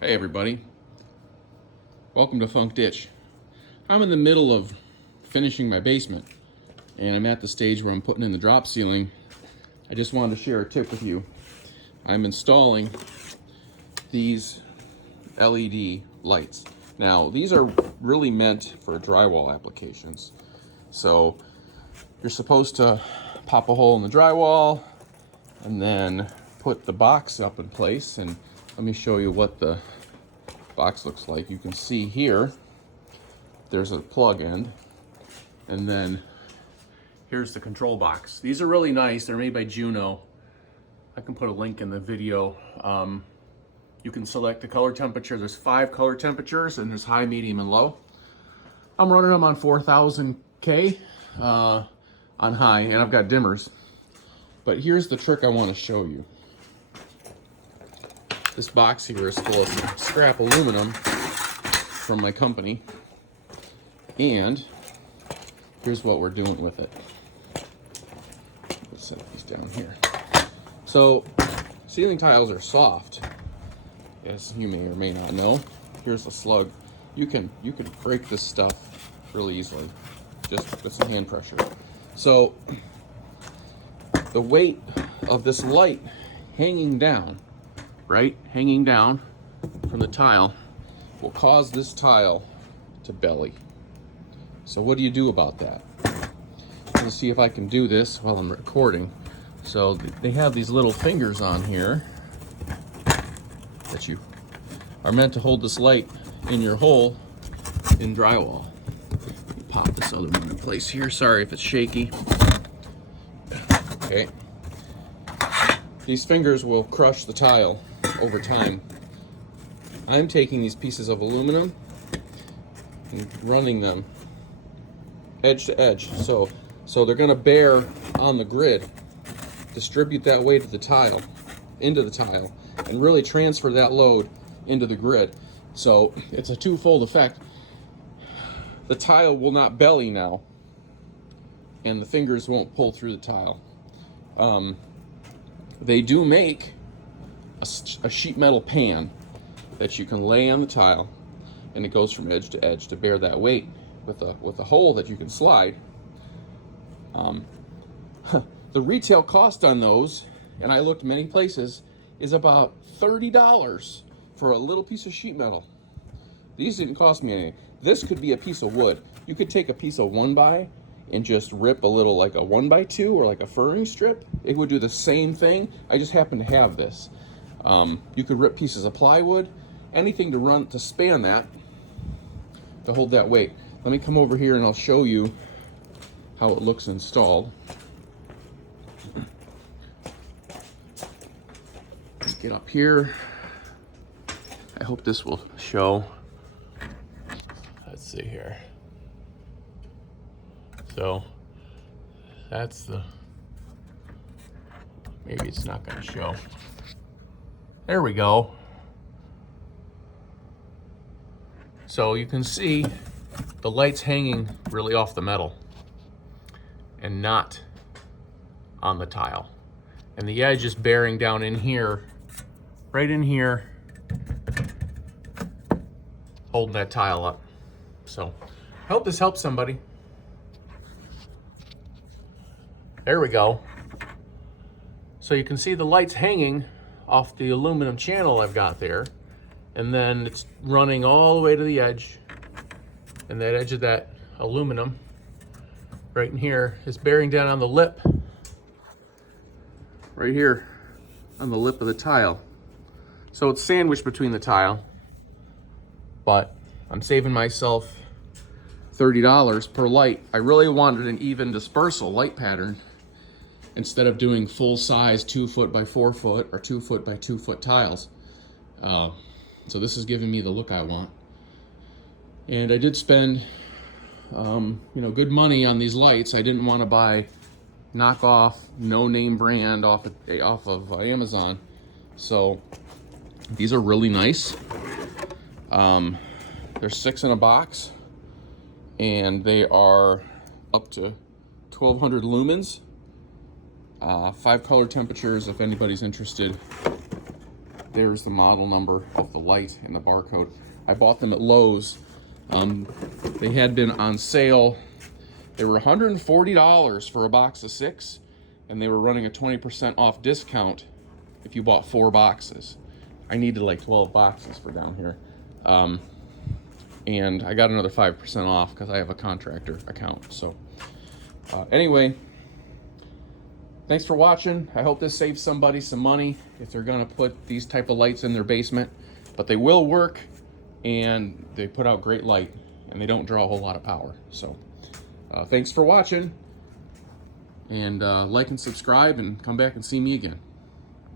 Hey everybody, welcome to Funk Ditch. I'm in the middle of finishing my basement and I'm at the stage where I'm putting in the drop ceiling. I just wanted to share a tip with you. I'm installing these LED lights. Now these are really meant for drywall applications. So you're supposed to pop a hole in the drywall and then put the box up in place, and let me show you what the box looks like. You can see here there's a plug end, and then here's the control box. These are really nice. They're made by Juno. I can put a link in the video. You can select the color temperature. There's 5 color temperatures, and there's high, medium, and low. I'm running them on 4000K on high, and I've got dimmers. But here's the trick I want to show you. This box here is full of scrap aluminum from my company, and here's what we're doing with it. Let's set these down here. So ceiling tiles are soft, as you may or may not know. Here's a slug. You can break this stuff really easily, just with some hand pressure. So the weight of this light hanging down, hanging down from the tile, will cause this tile to belly. So what do you do about that? Let's see if I can do this while I'm recording. So they have these little fingers on here that you are meant to hold this light in your hole in drywall. Let me pop this other one in place here. Sorry if it's shaky. Okay. These fingers will crush the tile over time. I'm taking these pieces of aluminum and running them edge to edge. So they're gonna bear on the grid, distribute that weight to the tile, into the tile, and really transfer that load into the grid. So it's a twofold effect. The tile will not belly now, and the fingers won't pull through the tile. They do make a sheet metal pan that you can lay on the tile, and it goes from edge to edge to bear that weight with a hole that you can slide. The retail cost on those, and I looked many places, is about $30 for a little piece of sheet metal. These didn't cost me anything. This could be a piece of wood. You could take a piece of 1x and just rip a little, like a 1x2 or like a furring strip. It would do the same thing. I just happen to have this. You could rip pieces of plywood, anything to span that, to hold that weight. Let me come over here and I'll show you how it looks installed. Let's get up here. I hope this will show. Let's see here. So that's the, maybe it's not going to show. There we go. So you can see the light's hanging really off the metal and not on the tile. And the edge is bearing down in here, right in here, holding that tile up. So I hope this helps somebody. There we go. So you can see the light's hanging off the aluminum channel I've got there, and then it's running all the way to the edge, and that edge of that aluminum right in here is bearing down on the lip, right here on the lip of the tile. So it's sandwiched between the tile, but I'm saving myself $30 per light. I really wanted an even dispersal light pattern instead of doing full size 2 foot by 4 foot or 2 foot by 2 foot tiles. So this is giving me the look I want. And I did spend good money on these lights. I didn't want to buy knockoff, no name brand off of Amazon. So these are really nice. There's 6 in a box, and they are up to 1200 lumens. 5 color temperatures if anybody's interested. there's the model number of the light and the barcode. I bought them at Lowe's. They had been on sale. They were $140 for a box of 6, and they were running a 20% off discount if you bought 4 boxes. I needed like 12 boxes for down here. And I got another 5% off because I have a contractor account. So anyway, thanks for watching. I hope this saves somebody some money if they're gonna put these type of lights in their basement, but they will work and they put out great light and they don't draw a whole lot of power. So thanks for watching, and like and subscribe and come back and see me again.